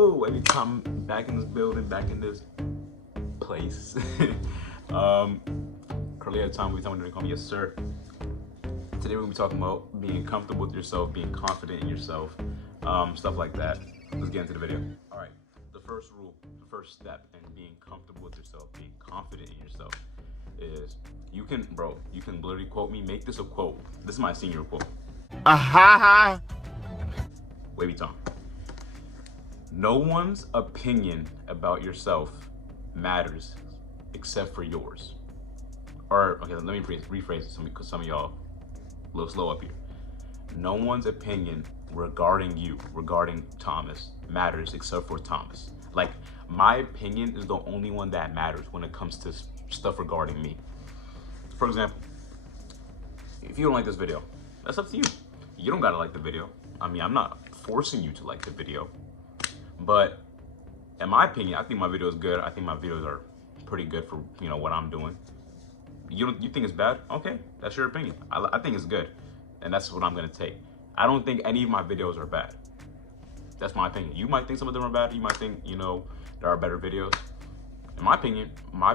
Yo, every time I'm back in this building, back in this place. Currently at the time, we talking to call me yes sir. Today we're gonna be talking about being comfortable with yourself, being confident in yourself, stuff like that. Let's get into the video. All right, the first rule, the first step in being comfortable with yourself, being confident in yourself, is you can literally quote me. Make this a quote. This is my senior quote. Wavy tongue. No one's opinion about yourself matters except for yours. Or, okay, let me rephrase it because some of y'all a little slow up here. No one's opinion regarding you, regarding Thomas, matters except for Thomas. Like, my opinion is the only one that matters when it comes to stuff regarding me. For example, if you don't like this video, that's up to you. You don't gotta like the video. I mean, I'm not forcing you to like the video. But in my opinion, I think my video is good. I think my videos are pretty good for, what I'm doing. You think it's bad? Okay, that's your opinion. I think it's good, and that's what I'm gonna take. I don't think any of my videos are bad. That's my opinion. You might think some of them are bad. You might think, there are better videos. In my opinion, my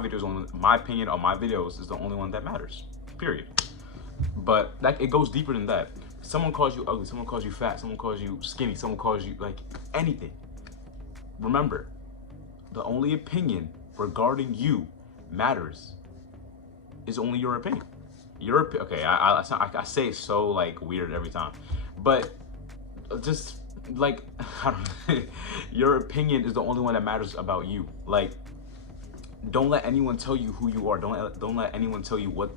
opinion on my videos is the only one that matters. Period. But it goes deeper than that. Someone calls you ugly. Someone calls you fat. Someone calls you skinny. Someone calls you like anything. Remember, the only opinion regarding you matters is only your opinion. Okay, I say it so like weird every time, but just like I don't know, your opinion is the only one that matters about you. Like, don't let anyone tell you who you are. Don't let anyone tell you what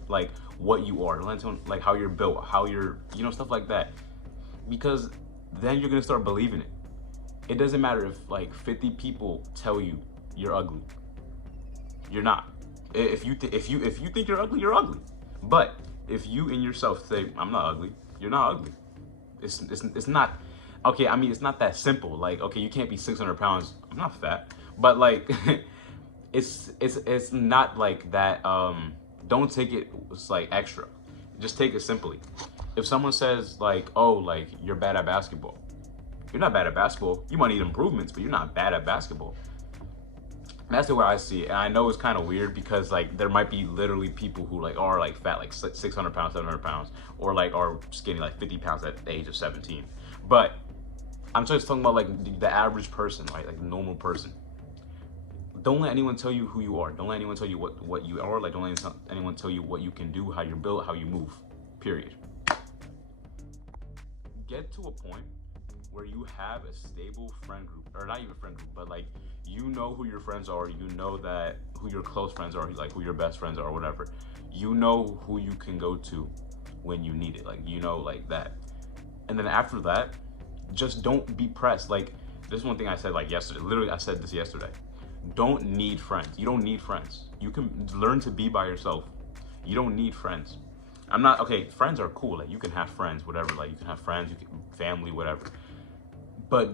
you are. Don't let someone, like, how you're built, how you're, stuff like that, because then you're gonna start believing it. It doesn't matter if like 50 people tell you you're ugly. You're not. If you think you're ugly, you're ugly. But if you in yourself say I'm not ugly, you're not ugly. It's not. Okay, I mean, it's not that simple. Like, okay, you can't be 600 pounds. I'm not fat, but like, it's not like that. Don't take it like extra. Just take it simply. If someone says like, oh, like you're bad at basketball. You're not bad at basketball. You might need improvements, but you're not bad at basketball. That's the way I see it. And I know it's kind of weird because like there might be literally people who like are like fat, like 600 pounds, 700 pounds, or like are skinny, like 50 pounds at the age of 17. But I'm just talking about like the average person, right? Like the normal person. Don't let anyone tell you who you are. Don't let anyone tell you what you are. Like, don't let anyone tell you what you can do, how you're built, how you move. Period. Get to a point where you have a stable friend group, or not even friend group, but like you know who your friends are, you know that who your close friends are, like who your best friends are, or whatever. You know who you can go to when you need it, like like that. And then after that, just don't be pressed. Like, this is one thing I said like yesterday. Literally, I said this yesterday. Don't need friends. You don't need friends. You can learn to be by yourself. You don't need friends. I'm not okay. Friends are cool. Like, you can have friends, whatever. Like, you can have friends, you can family, whatever. But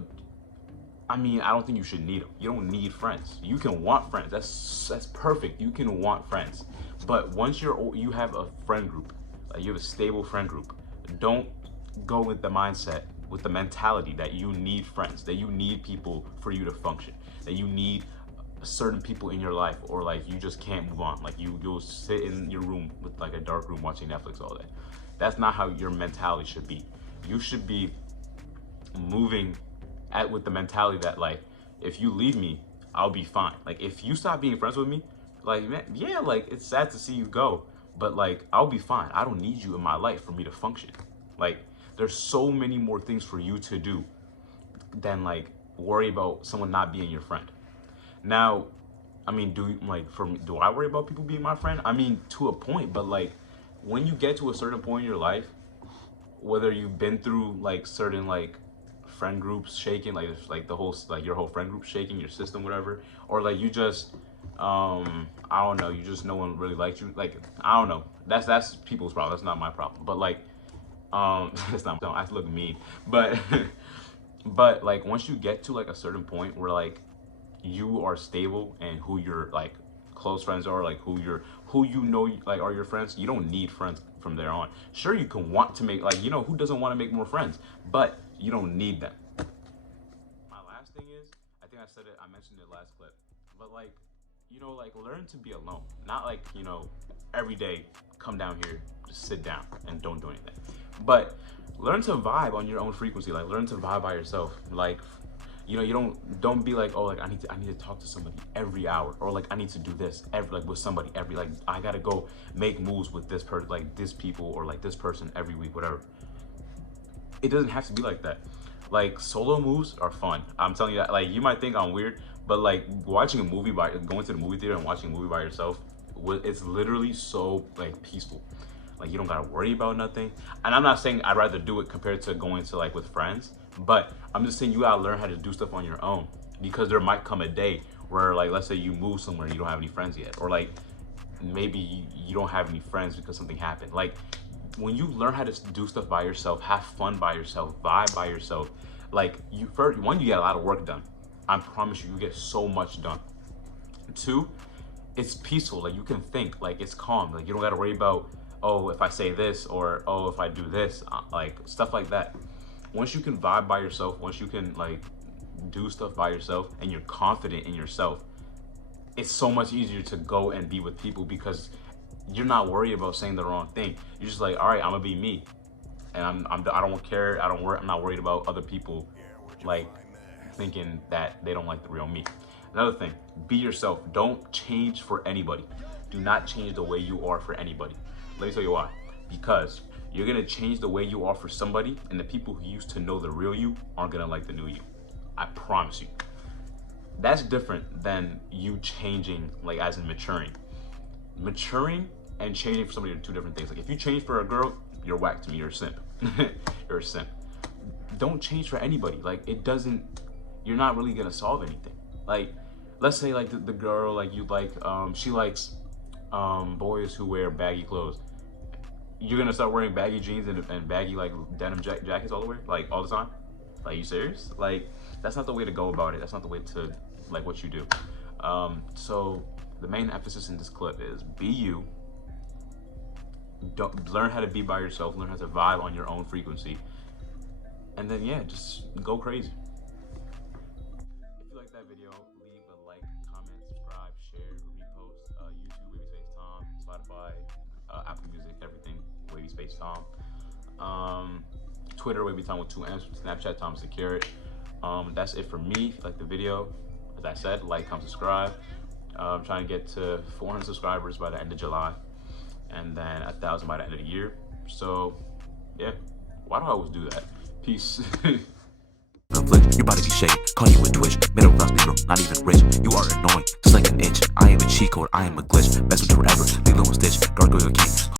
I mean, I don't think you should need them. You don't need friends. You can want friends. That's perfect. You can want friends. But once you have a friend group, like you have a stable friend group, don't go with the mindset, with the mentality that you need friends, that you need people for you to function, that you need certain people in your life, or like you just can't move on. Like you'll sit in your room with like a dark room watching Netflix all day. That's not how your mentality should be. You should be moving with the mentality that like, if you leave me, I'll be fine. Like, if you stop being friends with me, like, man, yeah, like, it's sad to see you go, but like, I'll be fine. I don't need you in my life for me to function. Like, there's so many more things for you to do than like worry about someone not being your friend. Now, I mean, do I worry about people being my friend? I mean, to a point, but like, when you get to a certain point in your life, whether you've been through like certain like friend groups shaking, like the whole, like your whole friend group shaking, your system, whatever, or like you just I don't know, you just, no one really liked you, like, I don't know, that's people's problem, that's not my problem. But like it's not, I look mean, but but like, once you get to like a certain point where like you are stable and who your like close friends are, like who like are your friends, you don't need friends from there on. Sure, you can want to make, like, who doesn't want to make more friends, but you don't need them. My last thing is, I think I said it. I mentioned it last clip, but like, you know, like learn to be alone. Not like, you know, every day come down here, just sit down and don't do anything. But learn to vibe on your own frequency. Like learn to vibe by yourself. Like, you know, you don't be like, oh, like I need to talk to somebody every hour, or like I need to do this every, like with somebody every, like I gotta go make moves with this person, like this people, or like this person every week, whatever. It doesn't have to be like that. Like solo moves are fun. I'm telling you that. Like you might think I'm weird, but like watching a movie going to the movie theater and watching a movie by yourself, it's literally so like peaceful. Like you don't gotta worry about nothing. And I'm not saying I'd rather do it compared to going to like with friends, but I'm just saying you gotta learn how to do stuff on your own, because there might come a day where, like, let's say you move somewhere and you don't have any friends yet, or like maybe you don't have any friends because something happened. Like when you learn how to do stuff by yourself, have fun by yourself, vibe by yourself, like you get a lot of work done. I promise you, you get so much done. Two, it's peaceful. Like you can think, like it's calm. Like you don't gotta worry about, oh, if I say this, or oh, if I do this, like stuff like that. Once you can vibe by yourself, once you can like do stuff by yourself and you're confident in yourself, it's so much easier to go and be with people, because you're not worried about saying the wrong thing. You're just like, all right, I'm gonna be me, and I don't care. I'm not worried about other people like thinking that they don't like the real me. Another thing, be yourself. Don't change for anybody. Do not change the way you are for anybody. Let me tell you why. Because you're gonna change the way you are for somebody, and the people who used to know the real you aren't gonna like the new you. I promise you. That's different than you changing, like as in maturing. Maturing and changing for somebody are two different things. Like if you change for a girl, you're whack to me, you're a simp. You're a simp. Don't change for anybody. Like you're not really gonna solve anything. Like let's say like the girl, like you like, she likes boys who wear baggy clothes. You're gonna start wearing baggy jeans and baggy like denim jackets all the way, like all the time? Like you serious? Like that's not the way to go about it. That's not the way to like what you do. So the main emphasis in this clip is be you. Don't learn how to be by yourself, learn how to vibe on your own frequency, and then yeah, just go crazy. If you like that video, leave a like, comment, subscribe, share, repost. YouTube, Wavy Space Tom, Spotify, Apple Music, everything, Wavy Space Tom. Twitter, Wavy Tom with 2 M's. Snapchat, Tom Secure. That's it for me. If you like the video, as I said, like, comment, subscribe. I'm trying to get to 400 subscribers by the end of July, and then 1,000 by the end of the year. So yeah, why do I always do that? Peace. You're about to be shaded, call you a twitch. Middle class Negro, not even rich. You are annoying, just like an itch. I am a cheat code, I am a glitch. Best one forever, Lilo and Stitch, Gargoyle King.